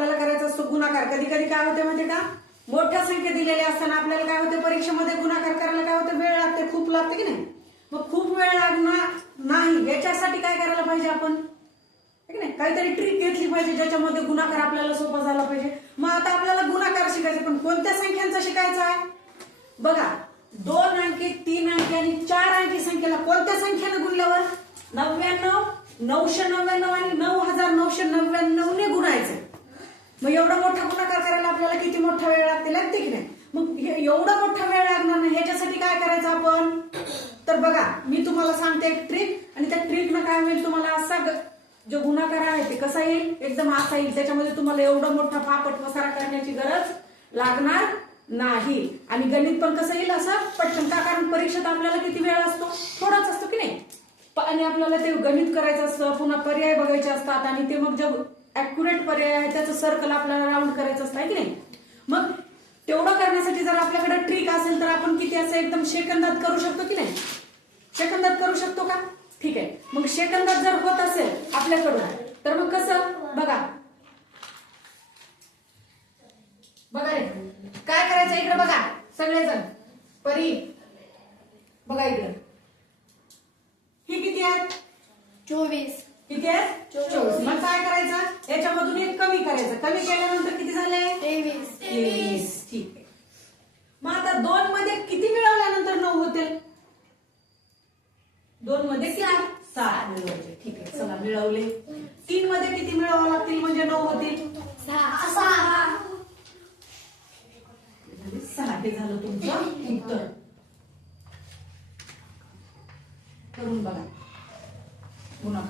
आपल्याला करायचा असतो गुणाकार. कधी कधी काय होते माहिती का? मोठ्या संख्या दिलेल्या असताना आपल्याला काय होते परीक्षेमध्ये गुणाकार करायला काय होते वेळ लागते खूप लागते की नाही? मग खूप वेळ लागणार नाही. याच्यासाठी काय करायला पाहिजे आपण? नाही? काहीतरी ट्रिक घेतली पाहिजे ज्याच्यामध्ये गुणाकार आपल्याला सोपा झाला पाहिजे. मग आता आपल्याला गुणाकार शिकायचा. पण कोणत्या संख्यांचा शिकायचा आहे? बघा दोन अंकी तीन अंकी आणि चार अंकी संख्येला कोणत्या संख्येने गुणल्यावर? नव्याण्णव नऊशे नव्याण्णव आणि नऊ हजार नऊशे नव्याण्णव ने गुणायचं मग एवढा मोठा गुणाकार करायला आपल्याला किती मोठा वेळ लागते लागते की नाही मग एवढा मोठा वेळ लागणार नाही. ह्याच्यासाठी काय करायचं आपण? तर बघा मी तुम्हाला सांगते एक ट्रिक आणि त्या ट्रिकनं काय होईल तुम्हाला असा जो गुणाकार आहे ते कसा येईल? एकदम असा येईल. त्याच्यामध्ये तुम्हाला एवढा मोठा फापट पसारा करण्याची गरज लागणार नाही. आणि गणित पण कसं येईल असं? पटकन. का? कारण परीक्षेत आपल्याला किती वेळ असतो? थोडाच असतो की नाही? आणि आपल्याला ते गणित करायचं असतं पुन्हा पर्याय बघायचे असतात आणि ते मग जग अॅक्युरेट पर्याय आहे त्याचं सर्कल आपल्याला राऊंड करायचं असतं की नाही? मग तेवढं करण्यासाठी जर आपल्याकडे ट्रिक असेल तर आपण किती असं एकदम शेकंदात करू शकतो की नाही? शेकंदात करू शकतो का? ठीक आहे. मग शेकंदात जर होत असेल आपल्याकडून तर मग कसं? बघा. बघा रे. काय करायचं इकडे बघा सगळेजण? परी. बघा इकडे ही किती आहेत चोवीस किती आहेत चोवीस. मग काय करायचं याच्यामधून एक कमी करायचं? कमी केल्यानंतर किती झाले? तेवीस. ठीक आहे. मग आता दोन मध्ये किती मिळवल्यानंतर नऊ होतील? दोन मध्ये किती? सात. मिळवायचे ठीक आहे चला मिळवले. तीन मध्ये किती मिळवावं लागतील? म्हणजे नऊ होतील? सहा. सहा. सहा हे झालं तुमचं उत्तर. करून बघा. पुन्हा.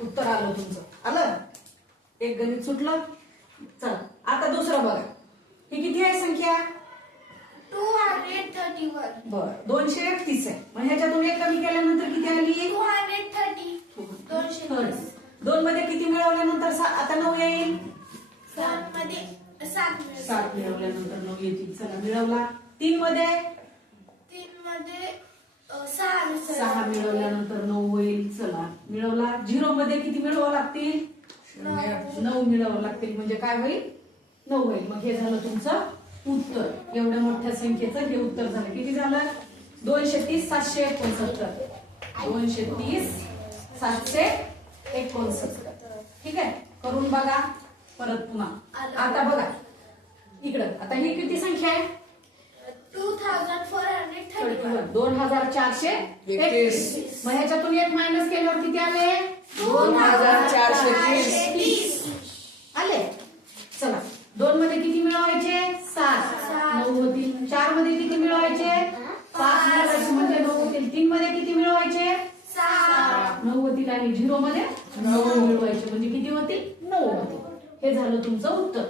उत्तर आलं तुमचं. आलं? एक गणित सुटलं? चला आता दुसरं बघा. ही किती आहे संख्या? टू हंड्रेड थर्टी वन बर दोनशे एकतीस आहे. मग ह्याच्यातून एक कमी केल्यानंतर किती आली? टू हंड्रेड थर्टी दोनशे थर्टी. दोन मध्ये किती मिळवल्यानंतर सा- आता नऊ येईल? सात मध्ये सात मिळेल. सात मिळवल्यानंतर नऊ येतील. चला मिळवला. तीन मध्ये तीन मध्ये अ, सहा मिळेल. सहा मिळवल्यानंतर नऊ होईल. चला मिळवला. झिरो मध्ये किती मिळवावं लागतील? नऊ मिळवावं लागतील. म्हणजे काय होईल? नऊ होईल. मग हे झालं तुमचं उत्तर. एवढ्या मोठ्या संख्येचं हे उत्तर झालं. किती झालं? दोनशे तीस सातशे एकोणसत्तर. दोनशे तीस सातशे एकोणसत्तर. ठीक आहे? करून बघा. परत पुन्हा. आता बघा. इकडं. आता ही किती संख्या आहे? Two thousand four hundred thirty one दोन हजार चारशे एकतीस. मग ह्याच्यातून एक मायनस केल्यावर किती आले? दोन हजार चारशे तीस. आले. चला. दोन मध्ये किती मिळवायचे? सात. नऊ होतील. चारमध्ये किती मिळवायचे? पाच मिळवायचे म्हणजे नऊ होतील. तीन मध्ये किती मिळवायचे? नऊ होतील आणि झिरो मध्ये नऊ मिळवायचे. म्हणजे किती होतील? नऊ होतील. हे झालं तुमचं उत्तर.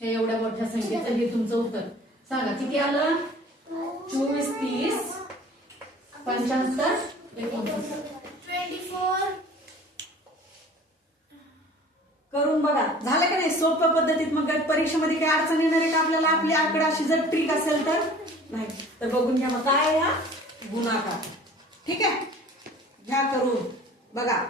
हे एवढ्या मोठ्या संख्येचं हे तुमचं उत्तर. सांगा किती आलं? चोवीस तीस. पंच्याहत्तर. एकोणसत्तर ट्वेंटी फोर. करून बघा. झालं का नाही? सोप्या पद्धतीत मग परीक्षेमध्ये काही अडचण येणार आहे का आपल्याला? आपली आकडा अशी जर ट्रिक असेल तर? नाही. तर बघून घ्या मग काय हा? गुणाकार. ठीक आहे? घ्या करून. बघा.